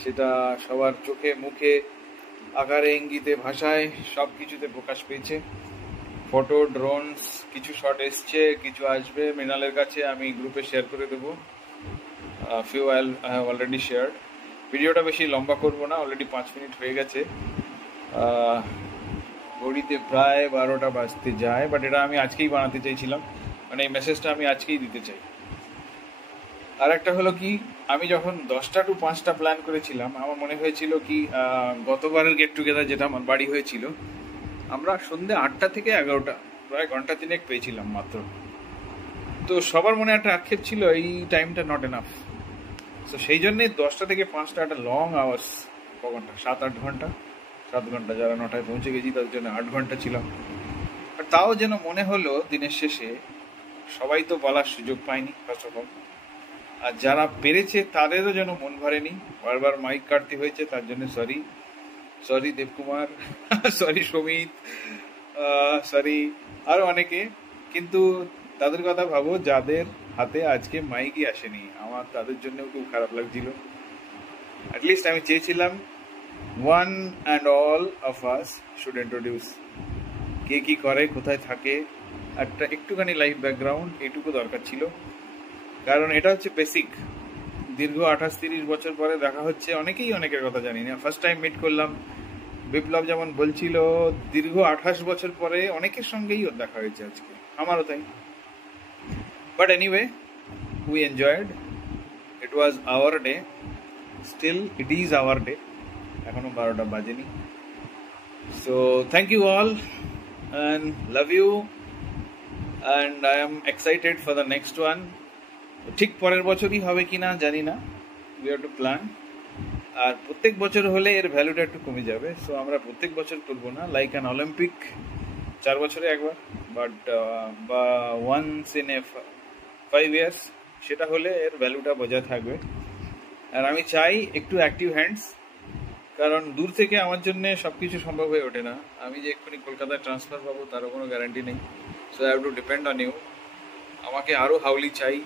সেটা সবার চোখে মুখে আকারে ইঙ্গিতে ভাষায় সব কিছুতে প্রকাশ পেয়েছে। ফটো, ড্রোনস, কিছু শট এসছে, কিছু আসবে মৃণালের কাছে, আমি গ্রুপে শেয়ার করে দেবো। Few I have already shared. ভিডিওটা বেশি লম্বা করব না, অলরেডি 5 মিনিট হয়ে গেছে, ঘড়িতে প্রায় 12টা বাজতে যায়, বাট এটা আমি আজকেই বানাতে চাইছিলাম, মানে এই মেসেজটা আমি আজকেই দিতে চাই। আর একটা হলো কি, আমি যখন 10টা to 5টা প্ল্যান করেছিলাম, আমার মনে হয়েছিল কি গতবারের গেট টুগেদার যেটা আমার বাড়ি হয়েছিল, আমরা সন্ধ্যে 8টা থেকে 11টা প্রায় ঘন্টা 3 পেয়েছিলাম মাত্র। তো সবার মনে একটা আক্ষেপ ছিল এই টাইমটা নট এনাফ। তো সেই জন্যে 10টা থেকে 5টা একটা লং আওয়ার্স, ক ঘন্টা, 7-8 ঘন্টা, 7 ঘন্টা, যারা 9টায় পৌঁছে গেছি তাদের জন্য 8 ঘন্টা ছিলাম। আর তাও যেন মনে হলো দিনের শেষে সবাই তো বলার সুযোগ পায়নি ফার্স্ট অফ অল, আর যারা পেরেছে তাদেরও যেন মন ভরেনি, বারবার মাইক কাটতে হয়েছে, তার জন্য sorry Debkumar, sorry Samit, sorry আরো অনেকে। কিন্তু তাদের কথা ভাবো যাদের হাতে আজকে মাইকই আসেনি, আমার তাদের জন্য খুব খারাপ লাগছিল। অ্যাটলিস্ট আমি চেয়েছিলাম one and all of us should introduce, কে কি করে, কোথায় থাকে, একটা একটুখানি লাইফ ব্যাকগ্রাউন্ড এটুকু দরকার ছিল। কারণ এটা হচ্ছে বেসিক। দীর্ঘ 28-30 বছর পরে দেখা হচ্ছে, অনেকেই অনেকের কথা জানি না, ফার্স্ট টাইম মিট করলাম। বিপ্লব যেমন বলছিল দীর্ঘ 28 বছর পরে অনেকের সঙ্গেই ওর দেখা হয়েছে আজকে, আমারও তাই। But anyway, we enjoyed, it was our day, still it is our day, এখনো 12টা বাজেনি। So thank you all and love you, and I am excited for the next one. ঠিক পরের বছরই হবে কিনা জানি না, we have to plan. আর প্রত্যেক বছর হলে এর ভ্যালুটা একটু কমে যাবে, সো আমরা প্রত্যেক বছর করব না, লাইক অ্যান অলিম্পিক 4 বছরে একবার, বাট বা ওয়ান্স ইন এ 5 years, সেটা হলে এর ভ্যালুটা বজায় থাকবে। আর আমি চাই একটু অ্যাক্টিভ হ্যান্ডস, কারণ দূর থেকে আমার জন্য সবকিছু সম্ভব হয়ে ওঠে না। আমি যে এক্ষুনি কলকাতায় ট্রান্সফার পাবো তারও কোনো গ্যারান্টি নেই, so I have to depend on you. আমাকে আরও হাউলি চাই,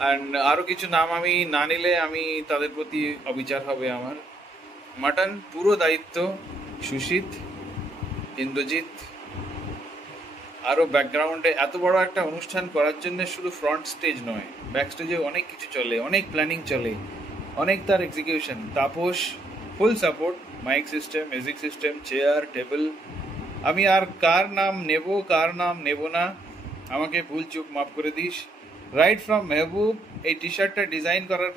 অ্যান্ড আরও কিছু নাম আমি না নিলে আমি তাদের প্রতি অবিচার হবে আমার। মাটন পুরো দায়িত্ব সুশীত, ইন্দ্রজিৎ, আরও ব্যাকগ্রাউন্ডে এত বড় একটা অনুষ্ঠান করার জন্য শুধু ফ্রন্ট স্টেজ নয়, ব্যাক স্টেজে অনেক কিছু চলে, অনেক প্ল্যানিং চলে, অনেক তার execution. Tapas full support, mike system, music system, chair, table. আমি আর কার নাম নেব কার নাম নেব না আমাকে ভুল চুক মাফ করে দিস। রাইট ফ্রম মেহবুব এই টি শার্টটা ডিজাইন করার